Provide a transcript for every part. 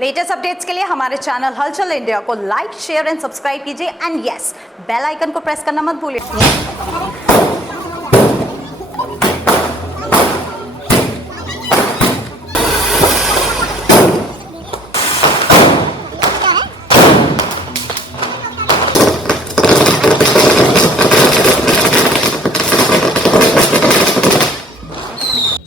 Latest updates के लिए हमारे चैनल हलचल इंडिया को लाइक, शेयर एंड सब्सक्राइब कीजिए एंड यस, बेल आइकन को प्रेस करना मत भूलिए।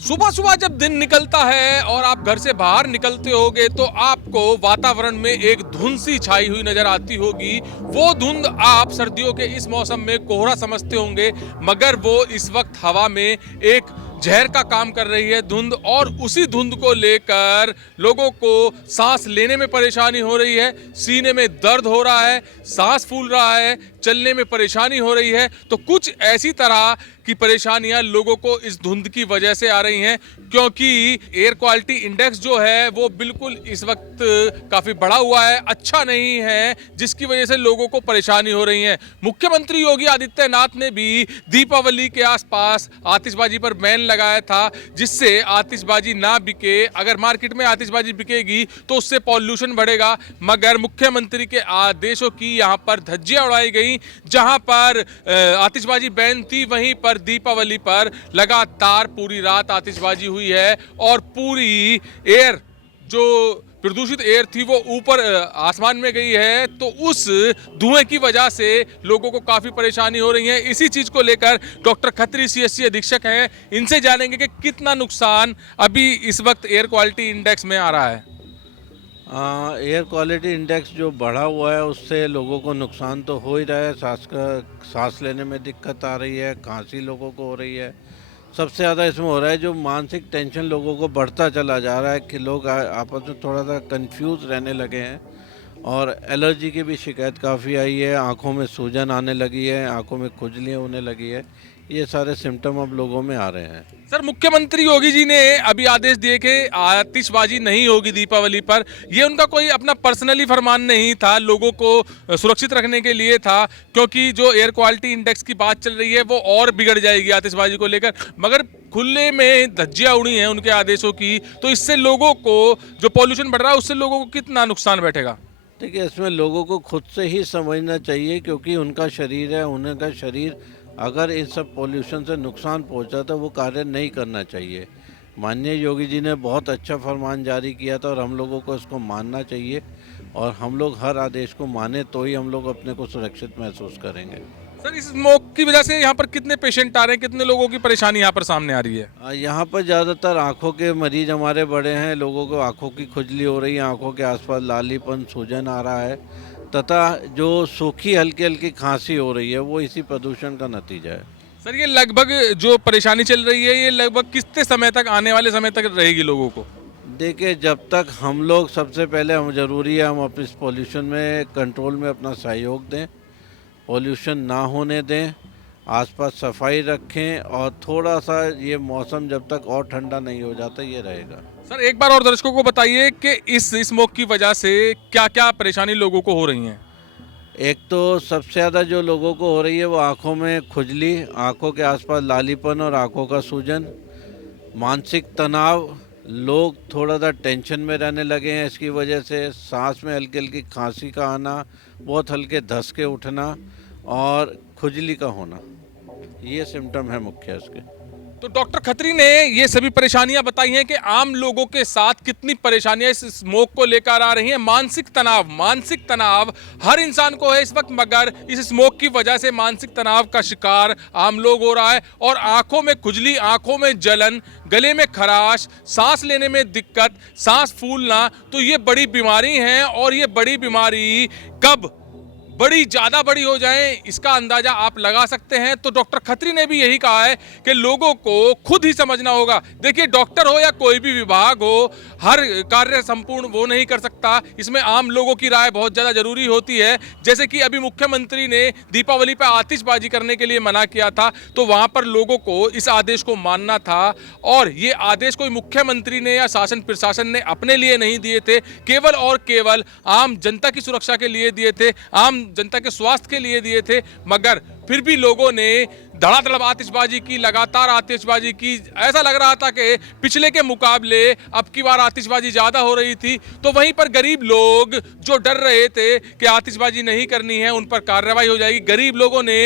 सुबह सुबह जब दिन निकलता है और आप घर से बाहर निकलते होगे तो आपको वातावरण में एक धुंध सी छाई हुई नजर आती होगी। वो धुंध आप सर्दियों के इस मौसम में कोहरा समझते होंगे, मगर वो इस वक्त हवा में एक जहर का काम कर रही है धुंध, और उसी धुंध को लेकर लोगों को सांस लेने में परेशानी हो रही है, सीने में दर्द हो रहा है, सांस फूल रहा है, चलने में परेशानी हो रही है। तो कुछ ऐसी तरह की परेशानियां लोगों को इस धुंध की वजह से आ रही हैं, क्योंकि एयर क्वालिटी इंडेक्स जो है वो बिल्कुल इस वक्त काफ़ी बढ़ा हुआ है, अच्छा नहीं है, जिसकी वजह से लोगों को परेशानी हो रही है। मुख्यमंत्री योगी आदित्यनाथ ने भी दीपावली के आसपास आतिशबाजी पर बैन लगाया था, जिससे आतिशबाजी ना बिके। अगर मार्केट में आतिशबाजी बिकेगी तो उससे पॉल्यूशन बढ़ेगा, मगर मुख्यमंत्री के आदेशों की यहाँ पर धज्जियां उड़ाई गई। जहां पर आतिशबाजी बैन थी, वहीं पर दीपावली पर लगातार पूरी रात आतिशबाजी हुई है और पूरी एयर जो प्रदूषित एयर थी वो ऊपर आसमान में गई है। तो उस धुएं की वजह से लोगों को काफ़ी परेशानी हो रही है। इसी चीज़ को लेकर डॉक्टर खत्री सीएससी अधीक्षक हैं, इनसे जानेंगे कि कितना नुकसान अभी इस वक्त एयर क्वालिटी इंडेक्स में आ रहा है। एयर क्वालिटी इंडेक्स जो बढ़ा हुआ है उससे लोगों को नुकसान तो हो ही रहा है। सांस लेने में दिक्कत आ रही है, खांसी लोगों को हो रही है। सबसे ज़्यादा इसमें हो रहा है जो मानसिक टेंशन लोगों को बढ़ता चला जा रहा है कि लोग आपस में थोड़ा सा कंफ्यूज रहने लगे हैं, और एलर्जी की भी शिकायत काफ़ी आई है। आँखों में सूजन आने लगी है, आँखों में खुजलियाँ होने लगी है। ये सारे सिम्टम अब लोगों में आ रहे हैं। सर, मुख्यमंत्री योगी जी ने अभी आदेश दिए कि आतिशबाजी नहीं होगी दीपावली पर। ये उनका कोई अपना पर्सनली फरमान नहीं था, लोगों को सुरक्षित रखने के लिए था, क्योंकि जो एयर क्वालिटी इंडेक्स की बात चल रही है वो और बिगड़ जाएगी आतिशबाजी को लेकर। मगर खुले में धज्जियां उड़ी हैं उनके आदेशों की, तो इससे लोगों को जो पॉल्यूशन बढ़ रहा है उससे लोगों को कितना नुकसान बैठेगा? देखिए, इसमें लोगों को खुद से ही समझना चाहिए, क्योंकि उनका शरीर है, उनका शरीर अगर इस सब पॉल्यूशन से नुकसान पहुंचा तो वो कार्य नहीं करना चाहिए। माननीय योगी जी ने बहुत अच्छा फरमान जारी किया था और हम लोगों को इसको मानना चाहिए, और हम लोग हर आदेश को माने तो ही हम लोग अपने को सुरक्षित महसूस करेंगे। सर, इस स्मोक की वजह से यहाँ पर कितने पेशेंट आ रहे हैं, कितने लोगों की परेशानी यहाँ पर सामने आ रही है? यहाँ पर ज़्यादातर आँखों के मरीज हमारे बड़े हैं। लोगों को आँखों की खुजली हो रही है, आँखों के आसपास लालीपन, सूजन आ रहा है, तथा जो सूखी हल्की हल्की खांसी हो रही है वो इसी प्रदूषण का नतीजा है। सर, ये लगभग जो परेशानी चल रही है ये लगभग कितने समय तक, आने वाले समय तक रहेगी लोगों को? देखिए, जब तक हम लोग, सबसे पहले हम ज़रूरी है हम अपने इस पॉल्यूशन में कंट्रोल में अपना सहयोग दें, पॉल्यूशन ना होने दें, आसपास सफाई रखें, और थोड़ा सा ये मौसम जब तक और ठंडा नहीं हो जाता ये रहेगा। सर, एक बार और दर्शकों को बताइए कि इस स्मोक की वजह से क्या क्या परेशानी लोगों को हो रही हैं? एक तो सबसे ज़्यादा जो लोगों को हो रही है वो आँखों में खुजली, आँखों के आसपास लालीपन और आँखों का सूजन, मानसिक तनाव, लोग थोड़ा सा टेंशन में रहने लगे हैं इसकी वजह से, सांस में हल्की हल्की खांसी का आना, बहुत हल्के धसके उठना और खुजली का होना, ये सिम्टम है मुख्य इसके। तो डॉक्टर खत्री ने ये सभी परेशानियां बताई हैं कि आम लोगों के साथ कितनी परेशानियां इस स्मोक को लेकर आ रही हैं। मानसिक तनाव हर इंसान को है इस वक्त, मगर इस स्मोक की वजह से मानसिक तनाव का शिकार आम लोग हो रहा है, और आंखों में खुजली, आंखों में जलन, गले में खराश, सांस लेने में दिक्कत, सांस फूलना, तो ये बड़ी बीमारी हैं, और ये बड़ी बीमारी कब ज़्यादा बड़ी हो जाए इसका अंदाजा आप लगा सकते हैं। तो डॉक्टर खत्री ने भी यही कहा है कि लोगों को खुद ही समझना होगा। देखिए, डॉक्टर हो या कोई भी विभाग हो, हर कार्य संपूर्ण वो नहीं कर सकता, इसमें आम लोगों की राय बहुत ज़्यादा जरूरी होती है। जैसे कि अभी मुख्यमंत्री ने दीपावली पर आतिशबाजी करने के लिए मना किया था, तो वहाँ पर लोगों को इस आदेश को मानना था, और ये आदेश कोई मुख्यमंत्री ने या शासन प्रशासन ने अपने लिए नहीं दिए थे, केवल और केवल आम जनता की सुरक्षा के लिए दिए थे, आम जनता के स्वास्थ्य के लिए दिए थे। मगर फिर भी लोगों ने धड़ाधड़ आतिशबाजी की, लगातार आतिशबाजी की। ऐसा लग रहा था कि पिछले के मुकाबले अब की बार आतिशबाजी ज़्यादा हो रही थी। तो वहीं पर गरीब लोग जो डर रहे थे कि आतिशबाजी नहीं करनी है, उन पर कार्रवाई हो जाएगी, गरीब लोगों ने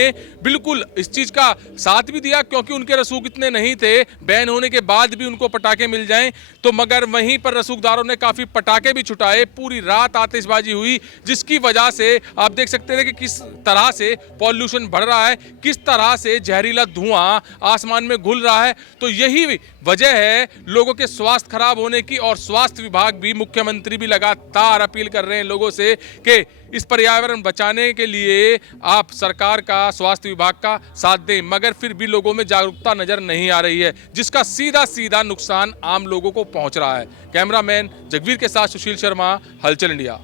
बिल्कुल इस चीज़ का साथ भी दिया, क्योंकि उनके रसूख इतने नहीं थे, बैन होने के बाद भी उनको पटाखे मिल जाएं। तो मगर वहीं पर रसूखदारों ने काफ़ी पटाखे भी छुटाए, पूरी रात आतिशबाजी हुई, जिसकी वजह से आप देख सकते हैं कि किस तरह से पॉल्यूशन बढ़ रहा है, किस तरह से जहरीला धुआं आसमान में घुल रहा है। तो यही वजह है लोगों के स्वास्थ्य खराब होने की, और स्वास्थ्य विभाग भी, मुख्यमंत्री भी लगातार अपील कर रहे हैं लोगों से कि इस पर्यावरण बचाने के लिए आप सरकार का, स्वास्थ्य विभाग का साथ दें। मगर फिर भी लोगों में जागरूकता नजर नहीं आ रही है, जिसका सीधा सीधा नुकसान आम लोगों को पहुंच रहा है। कैमरामैन जगवीर के साथ सुशील शर्मा, हलचल इंडिया।